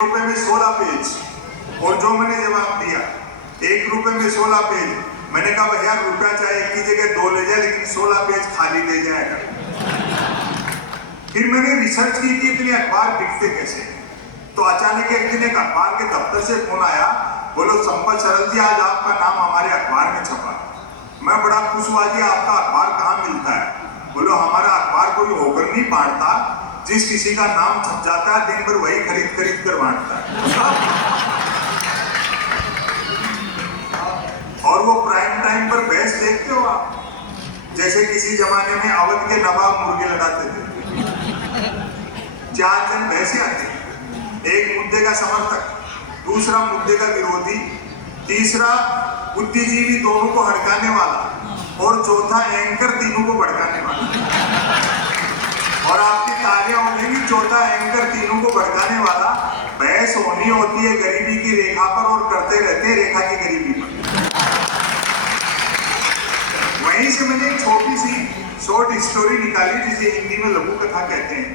रुपए में 16 पेज और जो मैंने जवाब दिया 1 रुपए में 16 पेज। मैंने कहा भैया रुपया चाहे एक की जगह 2 ले जाए लेकिन 16 पेज खाली ले जाएगा। फिर मैंने रिसर्च की कि इतने अखबार बिकते कैसे। तो अचानक एक दिन एक अखबार के दफ्तर से फोन आया, बोलो संपत सरल जी आज आपका नाम हमारे अखबार में छपा। मैं बड़ा खुश हुआ जी, आपका अखबार कहाँ मिलता है? बोलो हमारा अखबार कोई होकर नहीं बांटता, जिस किसी का नाम छप जाता है दिन भर वही खरीद खरीद कर बांटता है। और वो प्राइम टाइम पर बहस देखते हो आप, जैसे किसी जमाने में अवध के नवाब मुर्गे लड़ाते थे। 4 जन बहसे आते हैं, एक मुद्दे का समर्थक, दूसरा मुद्दे का विरोधी, तीसरा बुद्धिजीवी दोनों को हड़काने वाला और चौथा एंकर तीनों को भड़काने वाला। और आपकी तालियां होंगी, चौथा एंकर तीनों को भड़काने वाला। बहस होनी होती है गरीबी की रेखा पर और करते रहते हैं रेखा की गरीबी पर। वहीं से मैंने एक छोटी सी शॉर्ट स्टोरी निकाली जिसे हिंदी में लघु कथा कहते हैं।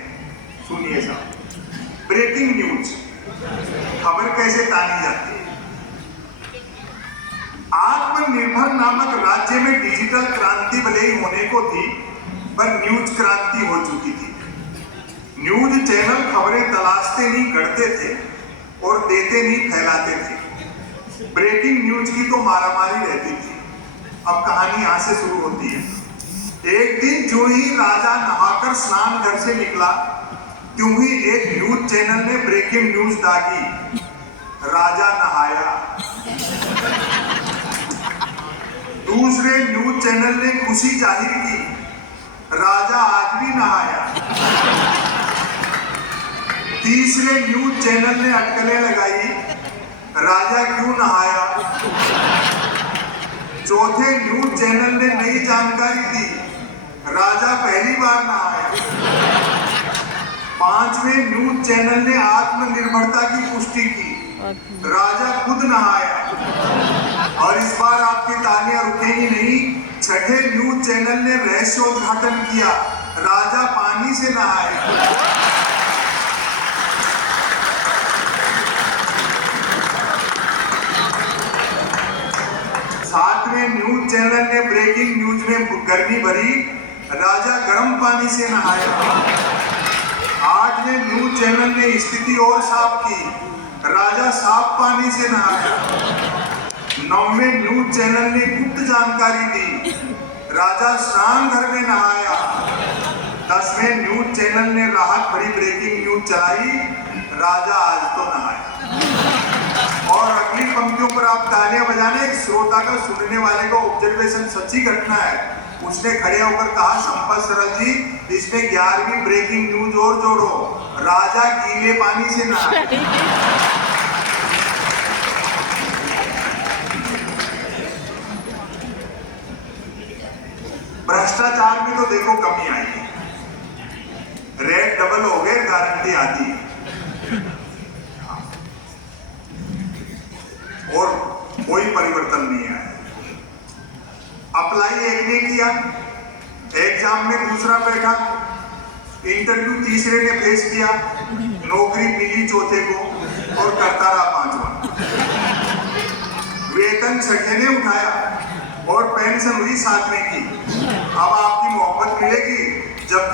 सुनिए साहब। ब्रेकिंग न्यूज, खबर कैसे तानी जाती है। आत्मनिर्भर नामक राज्य में डिजिटल क्रांति भले ही होने को थी, पर न्यूज क्रांति हो चुकी थी। न्यूज चैनल खबरें तलाशते नहीं गढ़ते थे और देते नहीं फैलाते थे। ब्रेकिंग न्यूज की तो मारामारी रहती थी। अब कहानी यहां से शुरू होती है। एक दिन जो ही राजा नहाकर स्नान घर से निकला, त्यों ही एक न्यूज चैनल ने ब्रेकिंग न्यूज दागी, राजा नहाया। दूसरे न्यूज चैनल ने खुशी जाहिर की, राजा आज भी नहाया। तीसरे न्यूज चैनल ने अटकलें लगाई, राजा क्यों नहाया। चौथे न्यूज चैनल ने नई जानकारी दी, राजा पहली बार नहाया। 5वें न्यूज चैनल ने आत्मनिर्भरता की पुष्टि की, राजा खुद नहाया। और इस बार आपकी तालियां रुकेंगी नहीं, 6ठे न्यूज चैनल ने रहस्योद्घाटन किया, राजा पानी से नहाया। सातवें न्यूज चैनल ने ब्रेकिंग न्यूज में गर्मी भरी, राजा गर्म पानी से नहाया। 8वें न्यूज चैनल ने स्थिति और साफ की, राजा साफ पानी से नहाया। 9वें न्यूज चैनल ने गुप्त जानकारी दी, राजा स्नान घर में नहाया। 10वें न्यूज चैनल ने राहत भरी ब्रेकिंग न्यूज चलाई, राजा आज तो नहाया। और अगली पंक्तियों पर आप तालियां बजाने, एक श्रोता का सुनने वाले का ऑब्जर्वेशन सच्ची घटना है। उसने खड़े होकर कहा, संपत सरल जी इसमें 11वीं ब्रेकिंग न्यूज और जोड़ो, राजा गीले पानी से नहाया। भ्रष्टाचार में तो देखो कमी आई है, रेट डबल हो गए, गारंटी आती है और कोई परिवर्तन नहीं आया। अप्लाई एक ने किया, एग्जाम में दूसरा बैठा, इंटरव्यू तीसरे ने फेस किया, नौकरी मिली चौथे को और करता रहा 5वां। वेतन 6ठे ने उठाया और पेंशन हुई 7वें की। अब आपकी मोहब्बत मिलेगी जबकि